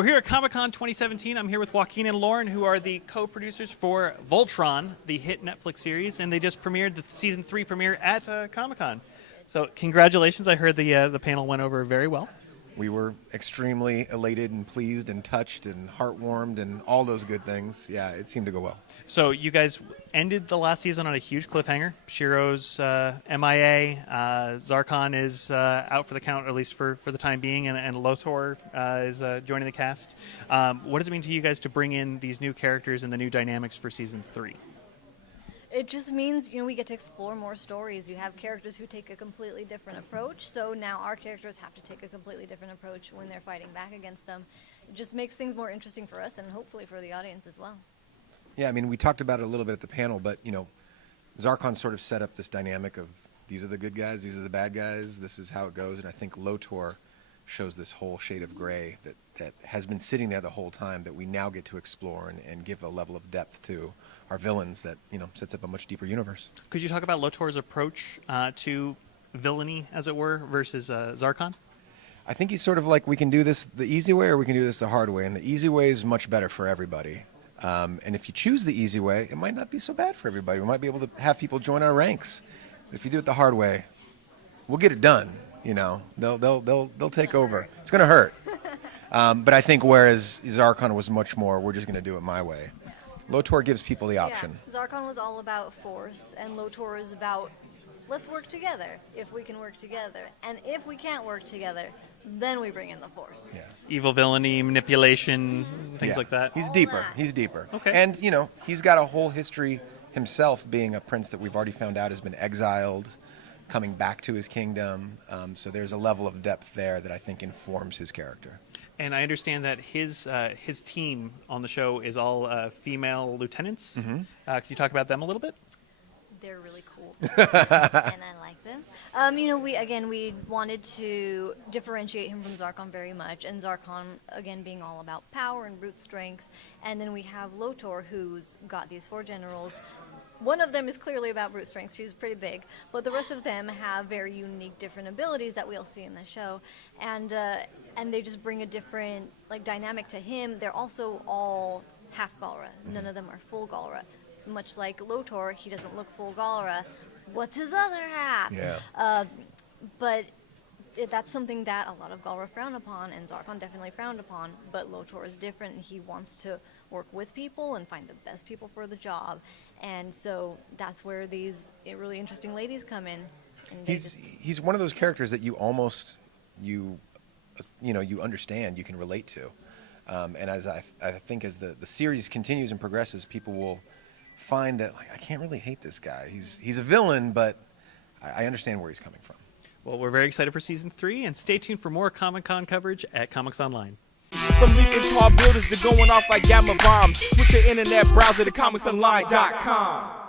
We're here at Comic-Con 2017. I'm here with Joaquim and Lauren, who are the co-producers for Voltron, the hit Netflix series, and they just premiered the season 3 premiere at Comic-Con. So congratulations. I heard the panel went over very well. We were extremely elated and pleased and touched and heartwarmed and all those good things. Yeah, it seemed to go well. So you guys ended the last season on a huge cliffhanger. Shiro's MIA. Zarkon is out for the count, at least for the time being, and Lotor is joining the cast. What does it mean to you guys to bring in these new characters and the new dynamics for season 3? It just means, we get to explore more stories. You have characters who take a completely different approach, so now our characters have to take a completely different approach when they're fighting back against them. It just makes things more interesting for us and hopefully for the audience as well. Yeah, I mean, we talked about it a little bit at the panel, but, Zarkon sort of set up this dynamic of these are the good guys, these are the bad guys, this is how it goes, and I think Lotor shows this whole shade of gray that has been sitting there the whole time that we now get to explore and give a level of depth to our villains that, sets up a much deeper universe. Could you talk about Lotor's approach to villainy, as it were, versus Zarkon? I think he's sort of like, we can do this the easy way or we can do this the hard way, and the easy way is much better for everybody. And if you choose the easy way, it might not be so bad for everybody. We might be able to have people join our ranks. But if you do it the hard way, we'll get it done. They'll take over. It's going to hurt. But I think whereas Zarkon was much more, we're just going to do it my way. Lotor gives people the option. Yeah, Zarkon was all about force, and Lotor is about, let's work together if we can work together. And if we can't work together, then we bring in the force. Yeah. Evil villainy, manipulation, things like that. He's All deeper. that. He's deeper. Okay. And, he's got a whole history himself being a prince that we've already found out has been exiled, coming back to his kingdom. So there's a level of depth there that I think informs his character. And I understand that his team on the show is all female lieutenants. Mm-hmm. Can you talk about them a little bit? They're really cool, and I like them. We wanted to differentiate him from Zarkon very much, and Zarkon, again, being all about power and brute strength. And then we have Lotor, who's got these 4 generals. One of them is clearly about brute strength. She's pretty big. But the rest of them have very unique, different abilities that we'll see in the show. And they just bring a different dynamic to him. They're also all half Galra. None of them are full Galra. Much like Lotor, he doesn't look full Galra. What's his other half? Yeah. But that's something that a lot of Galra frown upon, and Zarkon definitely frowned upon. But Lotor is different. He wants to work with people and find the best people for the job. And so that's where these really interesting ladies come in. And He's one of those characters that you almost you understand, you can relate to. And as I think as the series continues and progresses, people will find that I can't really hate this guy. He's a villain, but I understand where he's coming from. Well, we're very excited for season 3, and stay tuned for more Comic-Con coverage at ComicsOnline. From leaping tall buildings to going off like gamma bombs. Switch your internet browser to ComicsOnline.com.